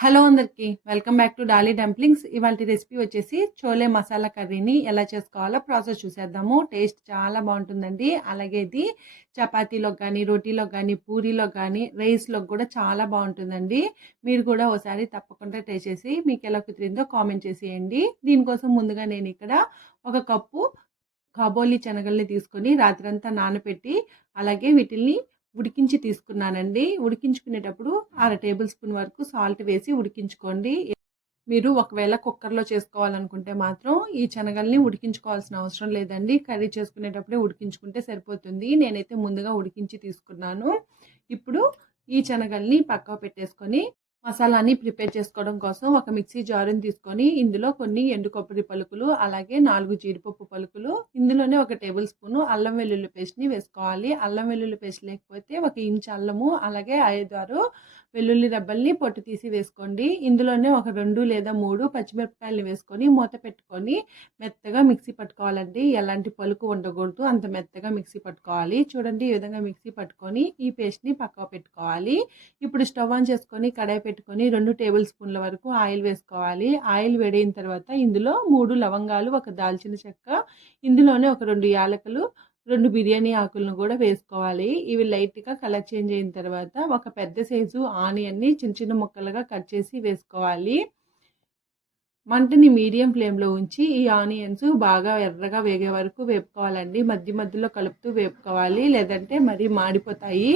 Hello అందరికి welcome back to Dolly Dumplings. ఇవాళ recipe వచ్చేసి చోలే మసాలా కర్రీని ఎలా చేసుకోవాలో ప్రాసెస్ చూసేద్దాము. టేస్ట్ చాలా బాగుంటుందండి. అలాగే ఇది చపాతీలో కానీ రోటీలో కానీ పూరీలో కానీ రైస్లో కూడా చాలా బాగుంటుందండి. మీరు కూడా ఒకసారి తప్పకుండా ట్రై చేసి మీకు ఎలా కుదిరిందో కామెంట్ చేసేయండి. దీనికోసం ముందుగా నేను ఇక్కడ ఒక కప్పు కాబోలి శనగల్ని తీసుకొని రాత్రంతా నానబెట్టి అలాగే వీటిల్ని ఉడికించి తీసుకున్నానండి. ఉడికించుకునేటప్పుడు అర టేబుల్ స్పూన్ వరకు సాల్ట్ వేసి ఉడికించుకోండి. మీరు ఒకవేళ కుక్కర్లో చేసుకోవాలనుకుంటే మాత్రం ఈ శనగల్ని ఉడికించుకోవాల్సిన అవసరం లేదండి. కర్రీ చేసుకునేటప్పుడే ఉడికించుకుంటే సరిపోతుంది. నేనైతే ముందుగా ఉడికించి తీసుకున్నాను. ఇప్పుడు ఈ శనగల్ని పక్కకు పెట్టేసుకొని మసాలాని ప్రిపేర్ చేసుకోవడం కోసం ఒక మిక్సీ జారుని తీసుకొని ఇందులో కొన్ని ఎండు కొబ్బరి పలుకులు అలాగే నాలుగు జీడిపప్పు పలుకులు ఇందులోనే ఒక టేబుల్ స్పూన్ అల్లం వెల్లుల్లి పేస్ట్ని వేసుకోవాలి. అల్లం వెల్లుల్లి పేస్ట్ లేకపోతే ఒక ఇంచ్ అల్లము అలాగే ఐదు ఆరు వెల్లుల్లి రెబ్బల్ని పొట్టు తీసి వేసుకోండి. ఇందులోనే ఒక రెండు లేదా మూడు పచ్చిమిరపకాయలు వేసుకొని మూత పెట్టుకొని మెత్తగా మిక్సీ పట్టుకోవాలండి. ఎలాంటి పలుకు ఉండకూడదు. అంత మెత్తగా మిక్సీ పట్టుకోవాలి. చూడండి ఈ విధంగా మిక్సీ పట్టుకొని ఈ పేస్ట్ని పక్కకు పెట్టుకోవాలి. ఇప్పుడు స్టవ్ ఆన్ చేసుకొని కడాయి పెట్టుకొని రెండు టేబుల్ స్పూన్ల వరకు ఆయిల్ వేసుకోవాలి. ఆయిల్ వేడైన తర్వాత ఇందులో మూడు లవంగాలు ఒక దాల్చిన చెక్క ఇందులోనే ఒక రెండు యాలకులు రెండు బిర్యానీ ఆకులను కూడా వేసుకోవాలి. ఇవి లైట్గా కలర్ చేంజ్ అయిన తర్వాత ఒక పెద్ద సైజు ఆనియన్ని చిన్న చిన్న ముక్కలుగా కట్ చేసి వేసుకోవాలి. మంటని మీడియం ఫ్లేమ్లో ఉంచి ఈ ఆనియన్స్ బాగా ఎర్రగా వేగే వరకు వేపుకోవాలండి. మధ్య మధ్యలో కలుపుతూ వేపుకోవాలి. లేదంటే మరి మాడిపోతాయి.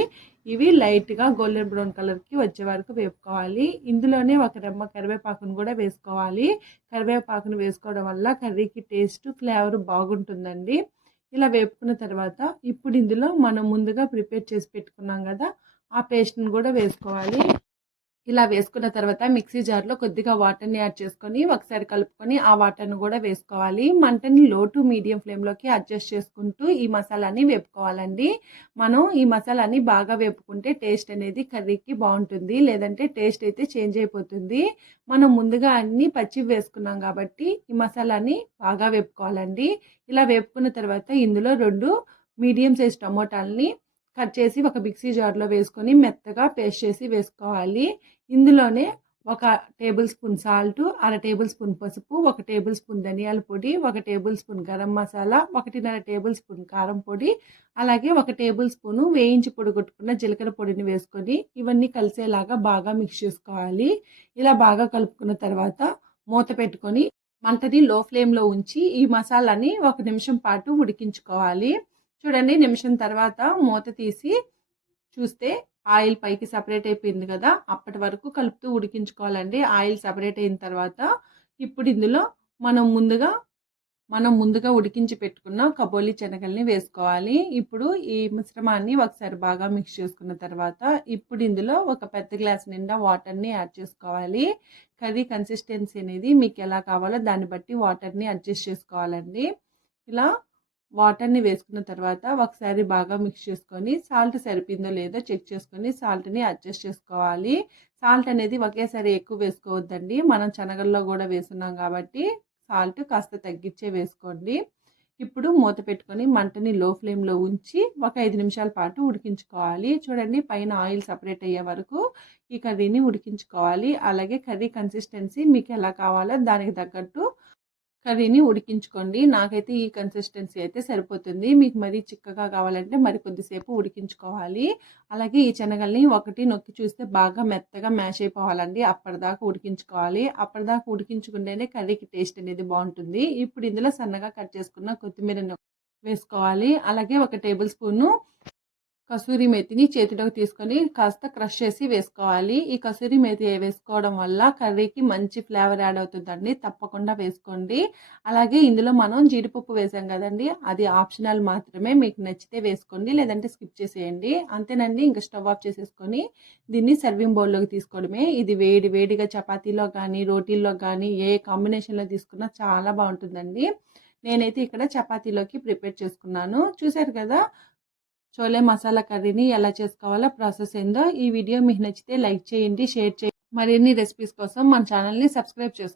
ఇవి లైట్గా గోల్డెన్ బ్రౌన్ కలర్కి వచ్చే వరకు వేపుకోవాలి. ఇందులోనే ఒక రెమ్మ కరివేపాకును కూడా వేసుకోవాలి. కరివేపాకును వేసుకోవడం వల్ల కర్రీకి టేస్ట్ ఫ్లేవర్ బాగుంటుందండి. ఇలా వేపుకున్న తర్వాత ఇప్పుడు ఇందులో మనం ముందుగా ప్రిపేర్ చేసి పెట్టుకున్నాం కదా ఆ పేస్ట్ని కూడా వేసుకోవాలి. ఇలా వేసుకున్న తర్వాత మిక్సీ జార్లో కొద్దిగా వాటర్ని యాడ్ చేసుకొని ఒకసారి కలుపుకొని ఆ వాటర్ని కూడా వేసుకోవాలి. మంటని లో టు మీడియం ఫ్లేమ్లోకి అడ్జస్ట్ చేసుకుంటూ ఈ మసాలాని వేపుకోవాలండి. మనం ఈ మసాలాని బాగా వేపుకుంటే టేస్ట్ అనేది కర్రీకి బాగుంటుంది. లేదంటే టేస్ట్ అయితే చేంజ్ అయిపోతుంది. మనం ముందుగా అన్ని పచ్చి వేసుకున్నాం కాబట్టి ఈ మసాలాని బాగా వేపుకోవాలండి. ఇలా వేపుకున్న తర్వాత ఇందులో రెండు మీడియం సైజ్ టమోటాలని కట్ చేసి ఒక మిక్సీ జార్లో వేసుకొని మెత్తగా పేస్ట్ చేసి వేసుకోవాలి. ఇందులోనే ఒక టేబుల్ స్పూన్ సాల్ట్ అర టేబుల్ స్పూన్ పసుపు ఒక టేబుల్ స్పూన్ ధనియాల పొడి ఒక టేబుల్ స్పూన్ గరం మసాలా ఒకటిన్నర టేబుల్ స్పూన్ కారం పొడి అలాగే ఒక టేబుల్ స్పూను వేయించి పొడి కొట్టుకున్న జీలకర్ర పొడిని వేసుకొని ఇవన్నీ కలిసేలాగా బాగా మిక్స్ చేసుకోవాలి. ఇలా బాగా కలుపుకున్న తర్వాత మూత పెట్టుకొని మంటని లో ఫ్లేమ్లో ఉంచి ఈ మసాలాని ఒక నిమిషం పాటు ఉడికించుకోవాలి. చూడండి నిమిషం తర్వాత మూత తీసి చూస్తే ఆయిల్ పైకి సపరేట్ అయిపోయింది కదా అప్పటి వరకు కలుపుతూ ఉడికించుకోవాలండి. ఆయిల్ సపరేట్ అయిన తర్వాత ఇప్పుడు ఇందులో మనం ముందుగా మనం ముందుగా ఉడికించి పెట్టుకున్న కబోలి శనగల్ని వేసుకోవాలి. ఇప్పుడు ఈ మిశ్రమాన్ని ఒకసారి బాగా మిక్స్ చేసుకున్న తర్వాత ఇప్పుడు ఇందులో ఒక పెద్ద గ్లాస్ నిండా వాటర్ని యాడ్ చేసుకోవాలి. కర్రీ కన్సిస్టెన్సీ అనేది మీకు ఎలా కావాలో దాన్ని బట్టి వాటర్ని అడ్జస్ట్ చేసుకోవాలండి. ఇలా వాటర్ని వేసుకున్న తర్వాత ఒకసారి బాగా మిక్స్ చేసుకొని సాల్ట్ సరిపోయిందో లేదో చెక్ చేసుకొని సాల్ట్ని అడ్జస్ట్ చేసుకోవాలి. సాల్ట్ అనేది ఒకేసారి ఎక్కువ వేసుకోవద్దండి. మనం శనగల్లో కూడా వేస్తున్నాం కాబట్టి సాల్ట్ కాస్త తగ్గించే వేసుకోండి. ఇప్పుడు మూత పెట్టుకొని మంటని లో ఫ్లేమ్లో ఉంచి ఒక ఐదు నిమిషాల పాటు ఉడికించుకోవాలి. చూడండి పైన ఆయిల్ సపరేట్ అయ్యే వరకు ఈ కర్రీని ఉడికించుకోవాలి. అలాగే కర్రీ కన్సిస్టెన్సీ మీకు ఎలా కావాలో దానికి తగ్గట్టు కర్రీని ఉడికించుకోండి. నాకైతే ఈ కన్సిస్టెన్సీ అయితే సరిపోతుంది. మీకు మరీ చిక్కగా కావాలంటే మరి కొద్దిసేపు ఉడికించుకోవాలి. అలాగే ఈ శనగల్ని ఒకటి నొక్కి చూస్తే బాగా మెత్తగా మ్యాష్ అయిపోవాలండి. అప్పటిదాకా ఉడికించుకోవాలి. అప్పటిదాకా ఉడికించుకుంటేనే కర్రీకి టేస్ట్ అనేది బాగుంటుంది. ఇప్పుడు ఇందులో సన్నగా కట్ చేసుకున్న కొత్తిమీర వేసుకోవాలి. అలాగే ఒక టేబుల్ స్పూను కసూరి మేతిని చేతిలోకి తీసుకొని కాస్త క్రష్ చేసి వేసుకోవాలి. ఈ కసూరి మేతి వేసుకోవడం వల్ల కర్రీకి మంచి ఫ్లేవర్ యాడ్ అవుతుందండి. తప్పకుండా వేసుకోండి. అలాగే ఇందులో మనం జీడిపప్పు వేసాం కదండి. అది ఆప్షనల్ మాత్రమే. మీకు నచ్చితే వేసుకోండి లేదంటే స్కిప్ చేసేయండి. అంతేనండి. ఇంకా స్టవ్ ఆఫ్ చేసేసుకొని దీన్ని సర్వింగ్ బౌల్లోకి తీసుకోవడమే. ఇది వేడి వేడిగా చపాతీలో కానీ రోటీల్లో కానీ ఏ కాంబినేషన్లో తీసుకున్నా చాలా బాగుంటుందండి. నేనైతే ఇక్కడ చపాతీలోకి ప్రిపేర్ చేసుకున్నాను. చూసారు కదా? చోలే మసాలా కర్రీని ఎలా చేసుకోవాలో ప్రాసెస్ ఏందో ఈ వీడియో మీకు నచ్చితే లైక్ చేయండి షేర్ చేయండి. మరిన్ని రెసిపీస్ కోసం మన ఛానల్ని సబ్స్క్రైబ్ చేసుకోండి.